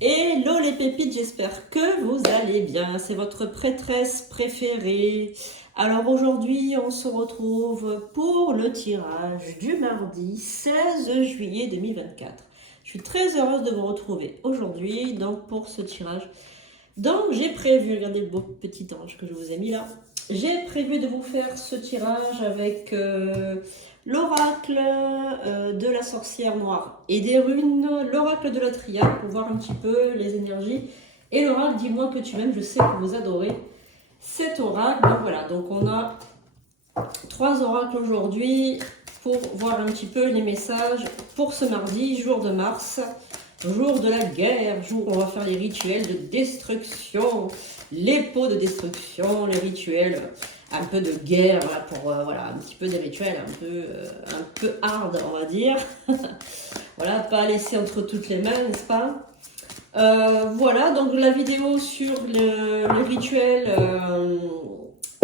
Hello les pépites, j'espère que vous allez bien. C'est votre prêtresse préférée. Alors aujourd'hui, on se retrouve pour le tirage du mardi 16 juillet 2024. Je suis très heureuse de vous retrouver aujourd'hui donc pour ce tirage. Donc j'ai prévu, regardez le beau petit ange que je vous ai mis là. J'ai prévu de vous faire ce tirage avec l'oracle de la sorcière noire et des runes, l'oracle de la triade pour voir un petit peu les énergies et l'oracle dis-moi que tu m'aimes, je sais que vous adorez cet oracle. Donc voilà, donc on a 3 oracles aujourd'hui pour voir un petit peu les messages pour ce mardi, jour de Mars, jour de la guerre, jour où on va faire les rituels de destruction, les pots de destruction, les rituels un peu de guerre, là, pour voilà, un petit peu des rituels un peu hard, on va dire. Voilà, pas à laisser entre toutes les mains, n'est-ce pas? Voilà, donc la vidéo sur le rituel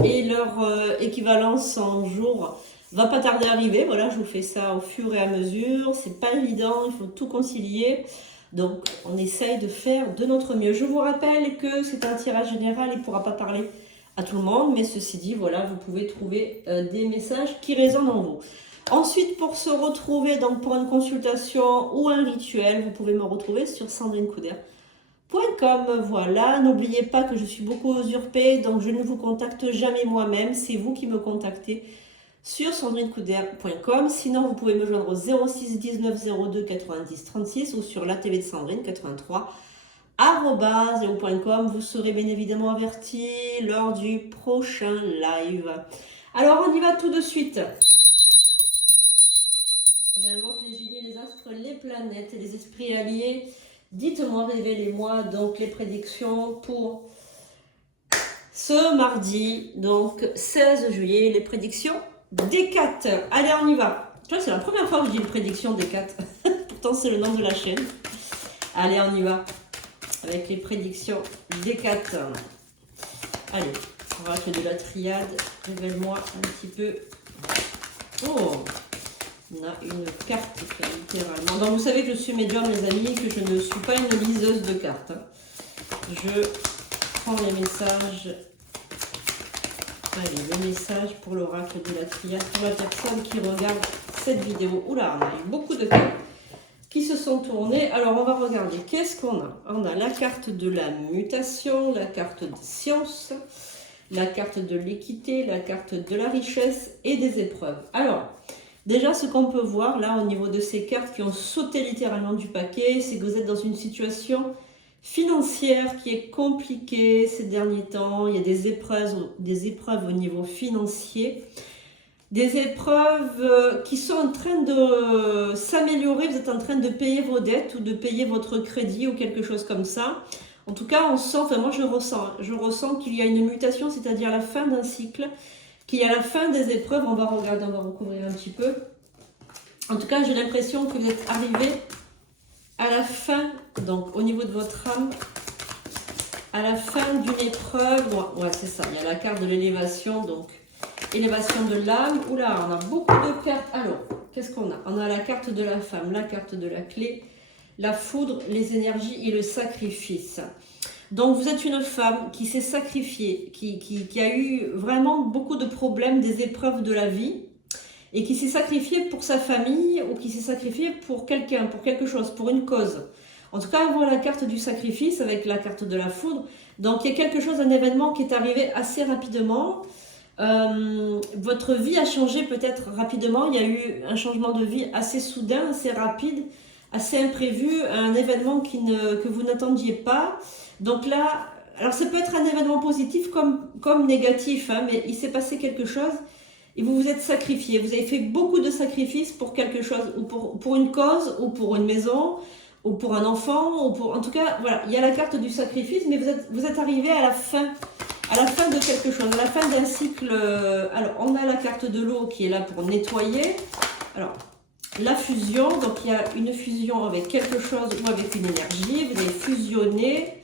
et leur équivalence en jour va pas tarder à arriver. Voilà, je vous fais ça au fur et à mesure. C'est pas évident, il faut tout concilier. Donc, on essaye de faire de notre mieux. Je vous rappelle que c'est un tirage général, il ne pourra pas parler à tout le monde, mais ceci dit, voilà, vous pouvez trouver des messages qui résonnent en vous. Ensuite, pour se retrouver donc pour une consultation ou un rituel, vous pouvez me retrouver sur sandrinecouder.com. Voilà, n'oubliez pas que je suis beaucoup usurpée, donc je ne vous contacte jamais moi-même, c'est vous qui me contactez sur sandrinecouder.com. Sinon, vous pouvez me joindre au 06 19 02 90 36 ou sur la TV de Sandrine 83 @yahoo.com. Vous serez bien évidemment averti lors du prochain live. Alors, on y va tout de suite. J'invoque les génies, les astres, les planètes et les esprits alliés. Dites-moi, révélez-moi donc les prédictions pour ce mardi, donc 16 juillet, les prédictions des 4. Allez, on y va. Tu vois, c'est la première fois que je dis une prédiction des 4. Pourtant, c'est le nom de la chaîne. Allez, on y va. Avec les prédictions des 4. Allez, oracle de la triade. Révèle-moi un petit peu. Oh, on a une carte, littéralement. Donc, vous savez que je suis médium, les amis, que je ne suis pas une liseuse de cartes. Je prends les messages. Allez, le message pour l'oracle de la triade, pour la personne qui regarde cette vidéo. Oula, on a eu beaucoup de cartes qui se sont tournées. Alors, on va regarder. Qu'est-ce qu'on a? On a la carte de la mutation, la carte de science, la carte de l'équité, la carte de la richesse et des épreuves. Alors, déjà, ce qu'on peut voir là au niveau de ces cartes qui ont sauté littéralement du paquet, c'est que vous êtes dans une situation financière qui est compliquée ces derniers temps. Il y a des épreuves au niveau financier, des épreuves qui sont en train de s'améliorer. Vous êtes en train de payer vos dettes ou de payer votre crédit ou quelque chose comme ça. En tout cas, on sent, enfin moi je ressens qu'il y a une mutation, c'est-à-dire la fin d'un cycle, qu'il y a la fin des épreuves. On va regarder, on va recouvrir un petit peu. En tout cas, j'ai l'impression que vous êtes arrivé à la fin, donc au niveau de votre âme, à la fin d'une épreuve. Ouais, c'est ça, il y a la carte de l'élévation, donc élévation de l'âme. Oula, on a beaucoup de cartes. Alors, qu'est-ce qu'on a? On a la carte de la femme, la carte de la clé, la foudre, les énergies et le sacrifice. Donc, vous êtes une femme qui s'est sacrifiée, qui a eu vraiment beaucoup de problèmes, des épreuves de la vie, et qui s'est sacrifiée pour sa famille ou qui s'est sacrifiée pour quelqu'un, pour quelque chose, pour une cause. En tout cas, on voit la carte du sacrifice avec la carte de la foudre. Donc, il y a quelque chose, un événement qui est arrivé assez rapidement. Votre vie a changé peut-être rapidement. Il y a eu un changement de vie assez soudain, assez rapide, assez imprévu, un événement que vous n'attendiez pas. Donc là, alors ça peut être un événement positif comme négatif, hein, mais il s'est passé quelque chose et vous vous êtes sacrifié. Vous avez fait beaucoup de sacrifices pour quelque chose, ou pour une cause, ou pour une maison, ou pour un enfant, ou pour... En tout cas, voilà, il y a la carte du sacrifice, mais vous êtes arrivé à la fin de quelque chose, à la fin d'un cycle. Alors, on a la carte de l'eau qui est là pour nettoyer. Alors, la fusion, donc il y a une fusion avec quelque chose ou avec une énergie. Vous avez fusionné.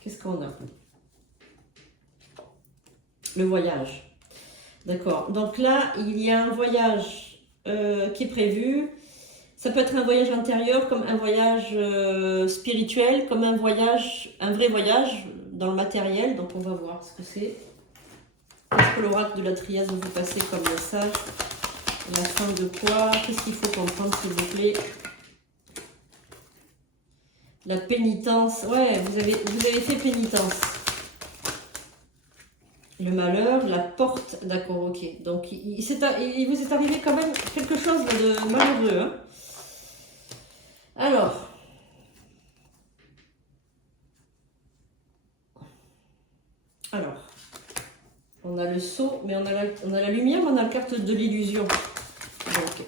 Qu'est-ce qu'on a? Le voyage. D'accord. Donc là, il y a un voyage qui est prévu. Ça peut être un voyage intérieur, comme un voyage spirituel, comme un vrai voyage dans le matériel. Donc on va voir ce que c'est. Qu'est-ce que l'oracle de la triade va vous passer comme message? La fin de quoi? Qu'est-ce qu'il faut comprendre, s'il vous plaît? La pénitence. Ouais, vous avez fait pénitence. Le malheur, la porte. D'accord, ok. Donc, il vous est arrivé quand même quelque chose de malheureux. Hein. Alors, on a le sceau, mais on a la lumière, on a la carte de l'illusion. Donc,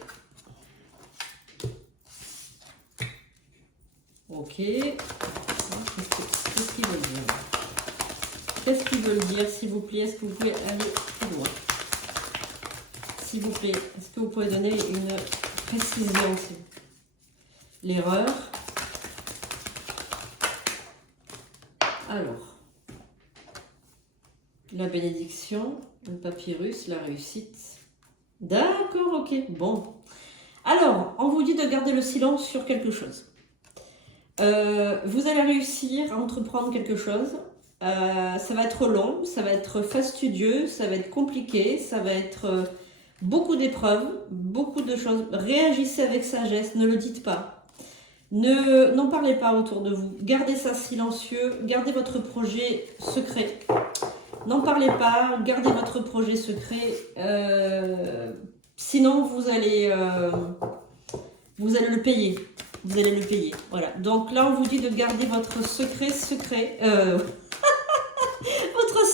ok. Qu'est-ce qu'il veut dire? Qu'est-ce qu'ils veulent dire, s'il vous plaît? Est-ce que vous pouvez aller plus loin? S'il vous plaît, est-ce que vous pouvez donner une précision aussi? L'erreur. Alors, la bénédiction, le papyrus, la réussite. D'accord, ok, bon. Alors, on vous dit de garder le silence sur quelque chose. Vous allez réussir à entreprendre quelque chose. Ça va être long, ça va être fastidieux, ça va être compliqué, ça va être beaucoup d'épreuves, beaucoup de choses. Réagissez avec sagesse, ne le dites pas. N'en parlez pas autour de vous. Gardez ça silencieux, gardez votre projet secret. N'en parlez pas, gardez votre projet secret. Sinon, vous allez le payer. Vous allez le payer. Voilà. Donc là, on vous dit de garder votre secret secret. Votre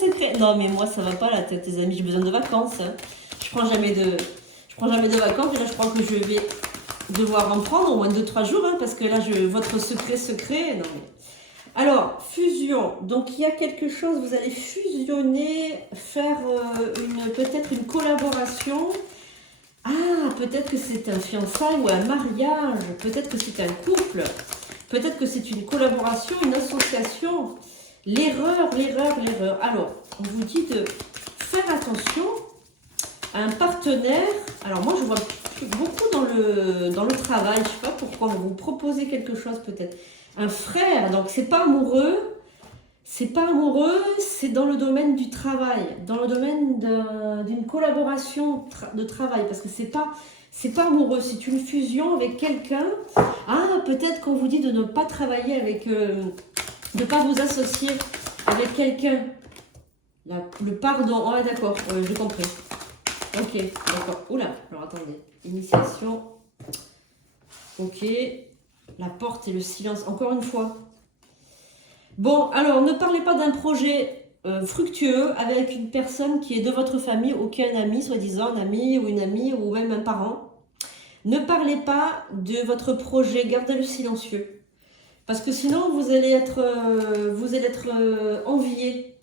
secret. Non, mais moi, ça va pas la tête, les amis. J'ai besoin de vacances. Hein. Je prends jamais de vacances. Et là, je crois que je vais devoir en prendre au moins 2-3 jours. Hein, parce que là, votre secret. Non, mais... Alors, fusion. Donc, il y a quelque chose. Vous allez fusionner, faire peut-être une collaboration. Ah, peut-être que c'est un fiançailles ou un mariage. Peut-être que c'est un couple. Peut-être que c'est une collaboration, une association. L'erreur. Alors, on vous dit de faire attention à un partenaire. Alors, moi, je vois beaucoup dans le travail. Je ne sais pas pourquoi. On vous proposez quelque chose, peut-être. Un frère. Donc, c'est pas amoureux. C'est dans le domaine du travail. Dans le domaine d'une collaboration de travail. Parce que c'est pas amoureux. C'est une fusion avec quelqu'un. Ah, peut-être qu'on vous dit de ne pas travailler avec... de ne pas vous associer avec quelqu'un. Le pardon. Ah, d'accord, j'ai compris. Ok, d'accord. Oula, alors attendez. Initiation. Ok. La porte et le silence. Encore une fois. Bon, alors, ne parlez pas d'un projet fructueux avec une personne qui est de votre famille ou qui est un ami, soi-disant un ami ou une amie ou même un parent. Ne parlez pas de votre projet. Gardez-le silencieux. Parce que sinon, vous allez être envié.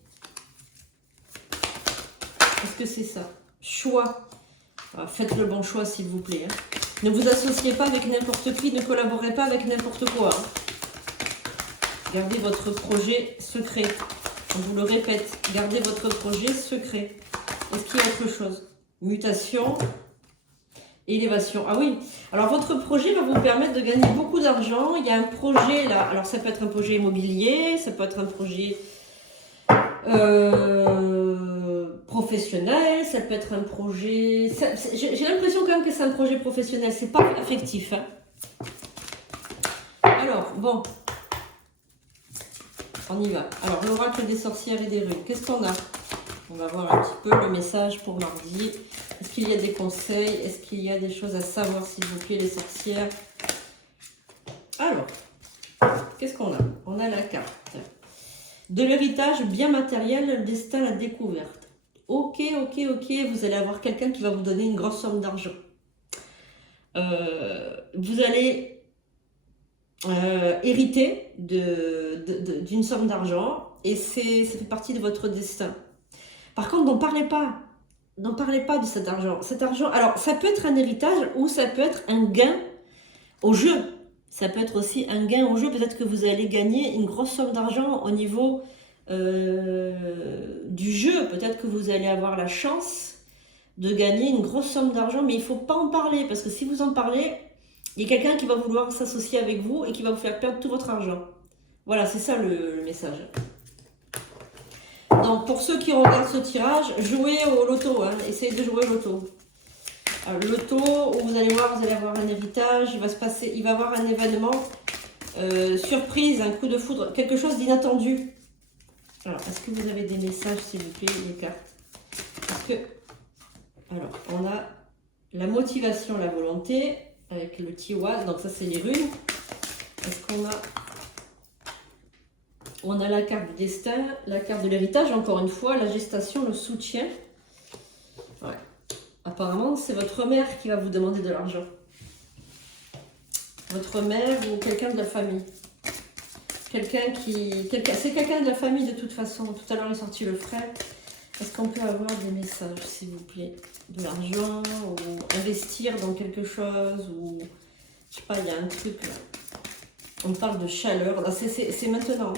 Est-ce que c'est ça? Choix. Alors, faites le bon choix, s'il vous plaît. Hein. Ne vous associez pas avec n'importe qui, ne collaborez pas avec n'importe quoi. Hein. Gardez votre projet secret. On vous le répète, gardez votre projet secret. Est-ce qu'il y a autre chose? Mutation. Élévation. Ah oui, alors votre projet va vous permettre de gagner beaucoup d'argent. Il y a un projet là, alors ça peut être un projet immobilier, ça peut être un projet professionnel, ça peut être un projet... J'ai l'impression quand même que c'est un projet professionnel, c'est pas affectif. Hein. Alors, bon, on y va. Alors, l'oracle des sorcières et des runes, qu'est-ce qu'on a? On va voir un petit peu le message pour mardi. Est-ce qu'il y a des conseils? Est-ce qu'il y a des choses à savoir, s'il vous plaît, les sorcières? Alors, qu'est-ce qu'on a? On a la carte. De l'héritage bien matériel, le destin, la découverte. Ok, vous allez avoir quelqu'un qui va vous donner une grosse somme d'argent. Vous allez hériter d'une somme d'argent et ça fait partie de votre destin. Par contre, n'en parlez pas. N'en parlez pas de cet argent. Cet argent, alors, ça peut être un héritage ou ça peut être un gain au jeu. Ça peut être aussi un gain au jeu. Peut-être que vous allez gagner une grosse somme d'argent au niveau du jeu. Peut-être que vous allez avoir la chance de gagner une grosse somme d'argent. Mais il ne faut pas en parler. Parce que si vous en parlez, Il y a quelqu'un qui va vouloir s'associer avec vous et qui va vous faire perdre tout votre argent. Voilà, c'est ça le message. Donc, pour ceux qui regardent ce tirage, jouez au loto. Hein, essayez de jouer au loto. Alors, le loto, où vous allez voir, vous allez avoir un héritage. Il va y avoir un événement surprise, un coup de foudre, quelque chose d'inattendu. Alors, est-ce que vous avez des messages, s'il vous plaît, les cartes? Parce que, alors, on a la motivation, la volonté, avec le Tiwa, donc ça c'est les runes. Est-ce qu'on a... On a la carte du destin, la carte de l'héritage, encore une fois, la gestation, le soutien. Ouais. Apparemment, c'est votre mère qui va vous demander de l'argent. Votre mère ou quelqu'un de la famille. C'est quelqu'un de la famille de toute façon. Tout à l'heure, il est sorti le frère. Est-ce qu'on peut avoir des messages, s'il vous plaît? De l'argent, ou investir dans quelque chose, ou... Je sais pas, il y a un truc là. On parle de chaleur. Là, c'est maintenant.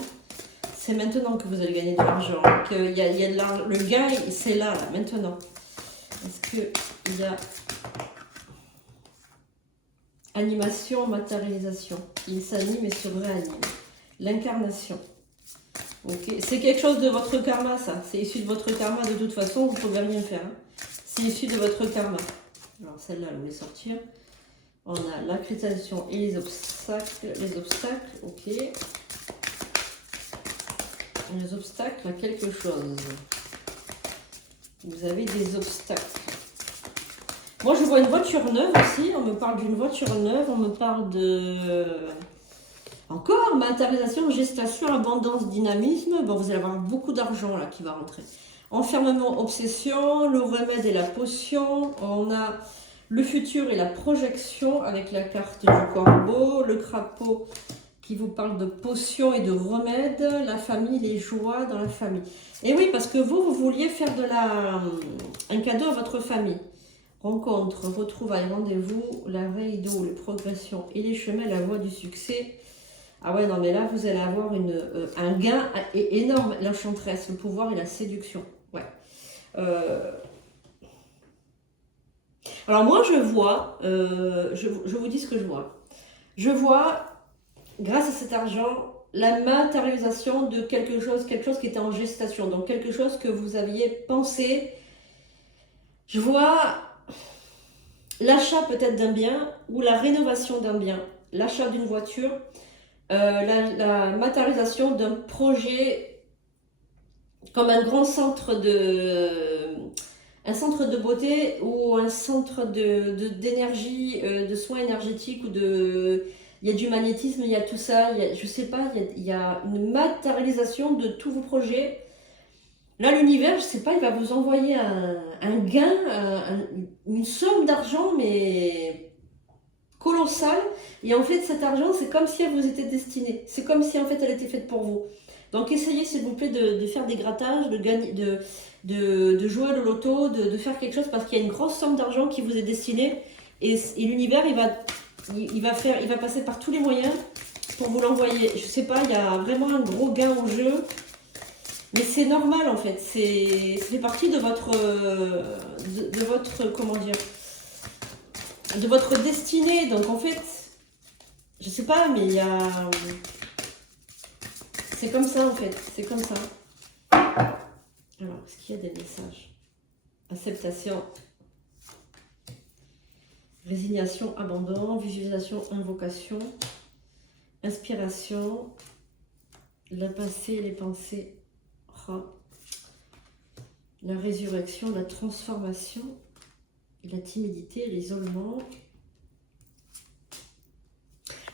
C'est maintenant que vous allez gagner de l'argent. Il y a le gain, c'est là, maintenant. Est-ce qu'il y a animation, matérialisation? Il s'anime et se réanime. L'incarnation. Okay. C'est quelque chose de votre karma, ça. C'est issu de votre karma, de toute façon, vous ne pouvez rien faire. Hein. C'est issu de votre karma. Alors, celle-là, elle voulait sortir. On a l'accréditation et les obstacles. Les obstacles, ok. Les obstacles à quelque chose. Vous avez des obstacles. Moi, je vois une voiture neuve aussi. On me parle d'une voiture neuve. On me parle de... Encore, matérialisation, gestation, abondance, dynamisme. Bon, vous allez avoir beaucoup d'argent là qui va rentrer. Enfermement, obsession, le remède et la potion. On a le futur et la projection avec la carte du corbeau. Le crapaud qui vous parle de potion et de remède. La famille, les joies dans la famille. Et oui, parce que vous vouliez faire un cadeau à votre famille. Rencontre, retrouvailles, rendez-vous, la veille d'eau, les progressions et les chemins, la voie du succès. Ah ouais, non, mais là, vous allez avoir un gain énorme, l'enchanteresse, le pouvoir et la séduction. Ouais. Alors moi, je vois, je vous dis ce que je vois. Je vois, grâce à cet argent, la matérialisation de quelque chose qui était en gestation. Donc, quelque chose que vous aviez pensé. Je vois l'achat peut-être d'un bien ou la rénovation d'un bien. L'achat d'une voiture. La matérialisation d'un projet comme un grand centre un centre de beauté ou un centre d'énergie, de soins énergétiques, ou il y a du magnétisme, il y a tout ça, je sais pas, il y a une matérialisation de tous vos projets. Là, l'univers, je sais pas, il va vous envoyer un gain, une somme d'argent, mais colossale, et en fait cet argent c'est comme si elle vous était destinée, c'est comme si en fait elle était faite pour vous. Donc essayez s'il vous plaît de faire des grattages, de gagner, de jouer le loto, de faire quelque chose, parce qu'il y a une grosse somme d'argent qui vous est destinée, et l'univers il va passer par tous les moyens pour vous l'envoyer. Je sais pas, il y a vraiment un gros gain en jeu, mais c'est normal en fait, ça fait partie de votre comment dire, de votre destinée. Donc en fait, je sais pas, mais il y a... C'est comme ça en fait, c'est comme ça. Alors, est-ce qu'il y a des messages? Acceptation, résignation, abandon, visualisation, invocation, inspiration, le passé, les pensées, la résurrection, la transformation, la timidité, l'isolement.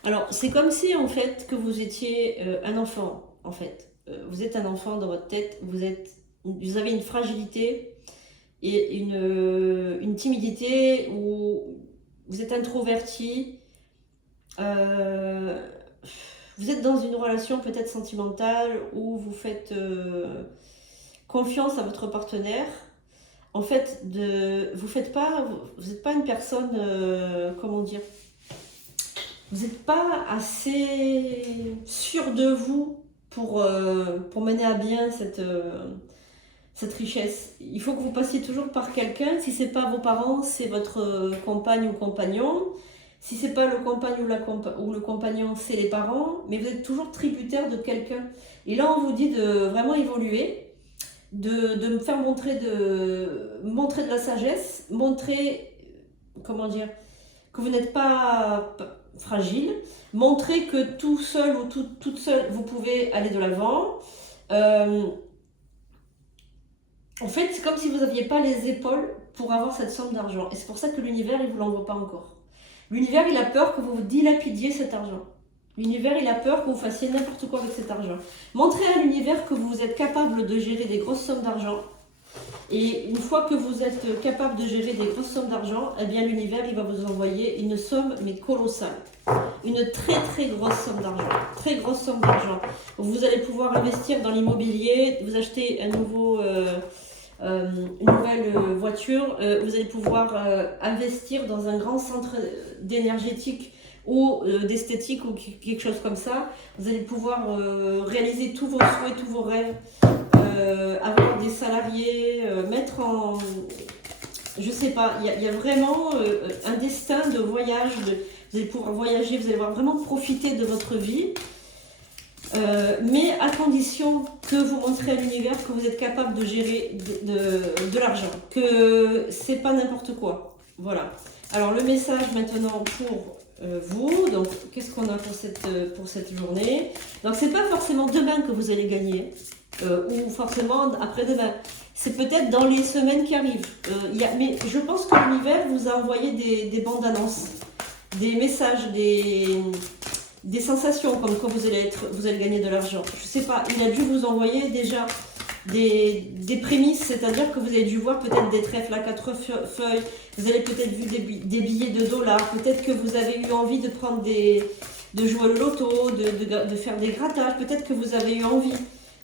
Alors, c'est comme si, en fait, que vous étiez un enfant, en fait. Vous êtes un enfant dans votre tête, vous avez une fragilité et une timidité, où vous êtes introverti. Vous êtes dans une relation peut-être sentimentale où vous faites confiance à votre partenaire. En fait, vous n'êtes pas une personne, comment dire, vous n'êtes pas assez sûr de vous pour mener à bien cette richesse. Il faut que vous passiez toujours par quelqu'un. Si ce n'est pas vos parents, c'est votre compagne ou compagnon. Si c'est pas le compagnon ou le compagnon, c'est les parents, mais vous êtes toujours tributaire de quelqu'un. Et là, on vous dit de vraiment évoluer, de me faire montrer de la sagesse, montrer, comment dire, que vous n'êtes pas fragile, montrer que tout seul ou toute seule, vous pouvez aller de l'avant. En fait, c'est comme si vous n'aviez pas les épaules pour avoir cette somme d'argent. Et c'est pour ça que l'univers, il ne vous l'envoie pas encore. L'univers, il a peur que vous dilapidiez cet argent. L'univers, il a peur que vous fassiez n'importe quoi avec cet argent. Montrez à l'univers que vous êtes capable de gérer des grosses sommes d'argent. Et une fois que vous êtes capable de gérer des grosses sommes d'argent, eh bien l'univers, il va vous envoyer une somme, mais colossale. Une très très grosse somme d'argent. Très grosse somme d'argent. Vous allez pouvoir investir dans l'immobilier, vous achetez une nouvelle voiture, vous allez pouvoir investir dans un grand centre d'énergétique ou d'esthétique ou quelque chose comme ça. Vous allez pouvoir réaliser tous vos souhaits, tous vos rêves, avoir des salariés, mettre en... Je sais pas, il y a vraiment un destin de voyage, vous allez pouvoir voyager, vous allez vraiment profiter de votre vie. Mais à condition que vous montrez à l'univers que vous êtes capable de gérer de l'argent, que c'est pas n'importe quoi. Voilà. Alors le message maintenant pour vous, donc qu'est-ce qu'on a pour cette journée? Donc c'est pas forcément demain que vous allez gagner, ou forcément après-demain. C'est peut-être dans les semaines qui arrivent. Mais je pense que l'univers vous a envoyé des bandes annonces, des messages, des sensations comme quoi vous allez gagner de l'argent. Je sais pas, il a dû vous envoyer déjà des prémices, c'est-à-dire que vous avez dû voir peut-être des trèfles à 4 feuilles, vous avez peut-être vu des billets de dollars, peut-être que vous avez eu envie de prendre de jouer le loto, de faire des grattages, peut-être que vous avez eu envie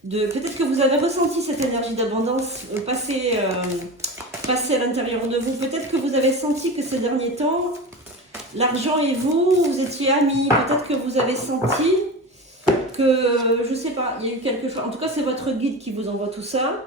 peut-être que vous avez ressenti cette énergie d'abondance passer à l'intérieur de vous, peut-être que vous avez senti que ces derniers temps, l'argent et vous étiez amis, peut-être que vous avez senti que, je sais pas, il y a eu quelque chose. En tout cas, c'est votre guide qui vous envoie tout ça.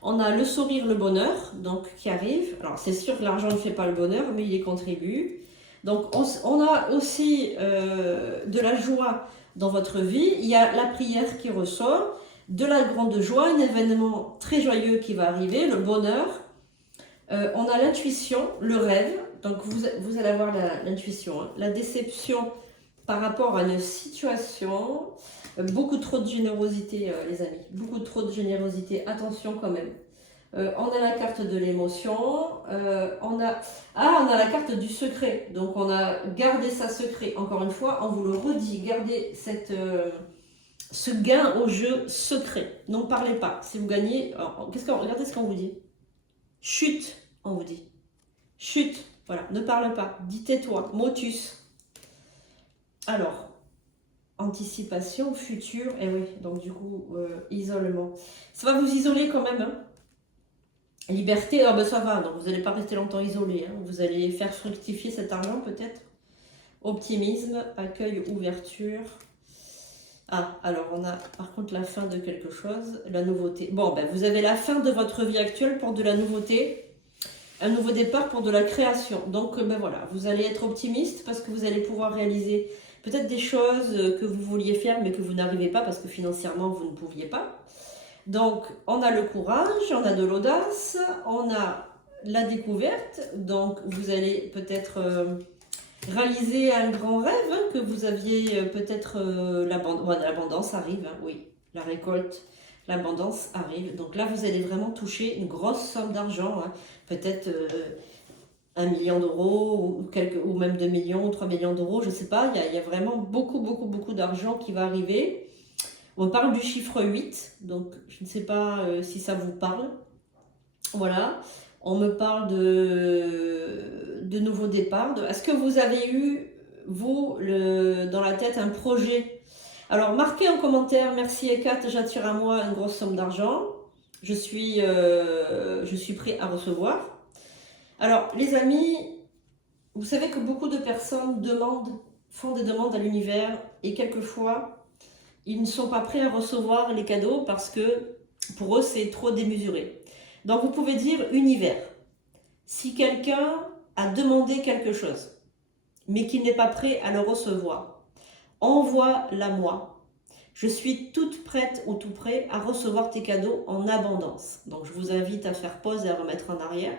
On a le sourire, le bonheur, donc qui arrive. Alors, c'est sûr que l'argent ne fait pas le bonheur, mais il y contribue. Donc, on a aussi de la joie dans votre vie. Il y a la prière qui ressort, de la grande joie, un événement très joyeux qui va arriver, le bonheur. On a l'intuition, le rêve. Donc, vous allez avoir l'intuition, hein. La déception par rapport à une situation. Beaucoup trop de générosité, les amis. Beaucoup trop de générosité. Attention quand même. On a la carte de l'émotion. On a la carte du secret. Donc, on a gardé ça secret. Encore une fois, on vous le redit. Gardez ce gain au jeu secret. N'en parlez pas. Si vous gagnez... regardez ce qu'on vous dit. Chut, on vous dit. Chut. Voilà, ne parle pas, dis tais-toi, motus. Alors, anticipation, futur, et oui, donc du coup, isolement. Ça va vous isoler quand même, hein. Liberté, ah ben ça va, donc vous n'allez pas rester longtemps isolé, hein. Vous allez faire fructifier cet argent peut-être. Optimisme, accueil, ouverture. Ah, alors on a par contre la fin de quelque chose, la nouveauté. Bon, ben vous avez la fin de votre vie actuelle pour de la nouveauté. Un nouveau départ pour de la création. Donc, ben voilà, vous allez être optimiste parce que vous allez pouvoir réaliser peut-être des choses que vous vouliez faire mais que vous n'arrivez pas parce que financièrement, vous ne pouviez pas. Donc, on a le courage, on a de l'audace, on a la découverte. Donc, vous allez peut-être réaliser un grand rêve hein, que vous aviez peut-être... l'abondance arrive, hein, oui, la récolte. L'abondance arrive. Donc là, vous allez vraiment toucher une grosse somme d'argent. Hein. Peut-être 1 million d'euros ou même 2 millions, 3 millions d'euros, je ne sais pas. Il y a vraiment beaucoup d'argent qui va arriver. On parle du chiffre 8. Donc, je ne sais pas si ça vous parle. Voilà. On me parle de nouveaux départs. Est-ce que vous avez eu, vous, dans la tête, un projet ? Alors, marquez en commentaire, merci Ekat, j'attire à moi une grosse somme d'argent. Je suis prêt à recevoir. Alors, les amis, vous savez que beaucoup de personnes font des demandes à l'univers et quelquefois, ils ne sont pas prêts à recevoir les cadeaux parce que pour eux, c'est trop démesuré. Donc, vous pouvez dire univers. Si quelqu'un à demander quelque chose, mais qu'il n'est pas prêt à le recevoir, envoie-la moi. Je suis toute prête ou tout prêt à recevoir tes cadeaux en abondance. Donc je vous invite à faire pause et à remettre en arrière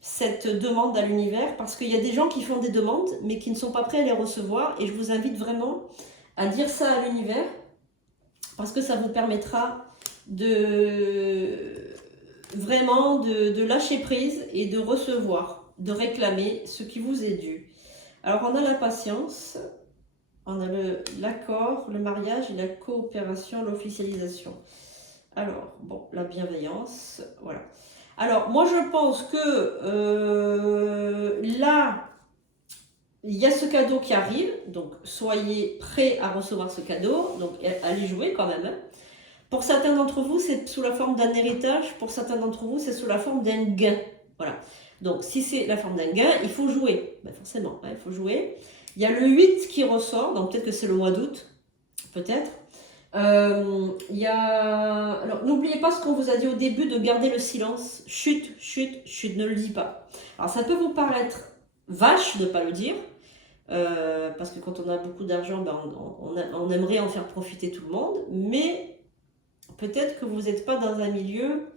cette demande à l'univers, parce qu'il y a des gens qui font des demandes mais qui ne sont pas prêts à les recevoir, et je vous invite vraiment à dire ça à l'univers, parce que ça vous permettra de vraiment de lâcher prise et de recevoir, de réclamer ce qui vous est dû. Alors on a la patience, on a l'accord, le mariage et la coopération, l'officialisation. Alors, bon, la bienveillance, voilà. Alors, moi je pense que là, il y a ce cadeau qui arrive, donc soyez prêts à recevoir ce cadeau, donc allez jouer quand même. Hein. Pour certains d'entre vous, c'est sous la forme d'un héritage, pour certains d'entre vous, c'est sous la forme d'un gain. Voilà. Donc, si c'est la forme d'un gain, il faut jouer. Ben, forcément, hein, il faut jouer. Il y a le 8 qui ressort, donc peut-être que c'est le mois d'août, peut-être. Alors, n'oubliez pas ce qu'on vous a dit au début de garder le silence. Chut, chut, chut, ne le dis pas. Alors, ça peut vous paraître vache de ne pas le dire, parce que quand on a beaucoup d'argent, ben, on aimerait en faire profiter tout le monde, mais peut-être que vous n'êtes pas dans un milieu,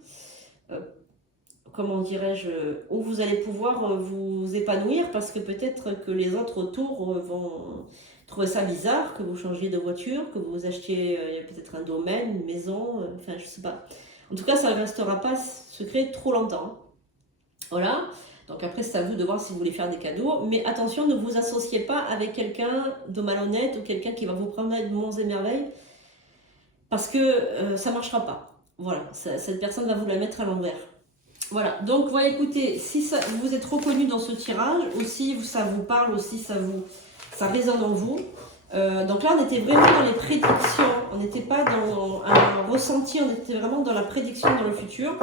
comment dirais-je, où vous allez pouvoir vous épanouir, parce que peut-être que les autres autour vont trouver ça bizarre, que vous changiez de voiture, que vous achetiez peut-être un domaine, une maison, enfin je sais pas. En tout cas, ça ne restera pas secret trop longtemps. Voilà. Donc après, c'est à vous de voir si vous voulez faire des cadeaux. Mais attention, ne vous associez pas avec quelqu'un de malhonnête ou quelqu'un qui va vous promettre monts et merveilles, parce que ça ne marchera pas. Voilà, cette personne va vous la mettre à l'envers. Voilà, donc voilà, écoutez, si vous êtes reconnu dans ce tirage, aussi ça vous parle, aussi ça résonne en vous. Donc là, on était vraiment dans les prédictions, on n'était pas dans un ressenti, on était vraiment dans la prédiction dans le futur.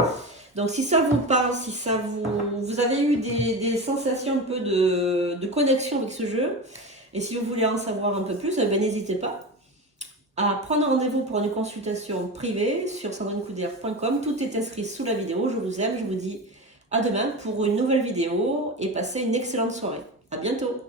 Donc si ça vous parle, si ça vous avez eu des sensations un peu de connexion avec ce jeu, et si vous voulez en savoir un peu plus, ben, n'hésitez pas à prendre rendez-vous pour une consultation privée sur sandrinecoudert.com. Tout est inscrit sous la vidéo. Je vous aime, je vous dis à demain pour une nouvelle vidéo et passez une excellente soirée. À bientôt.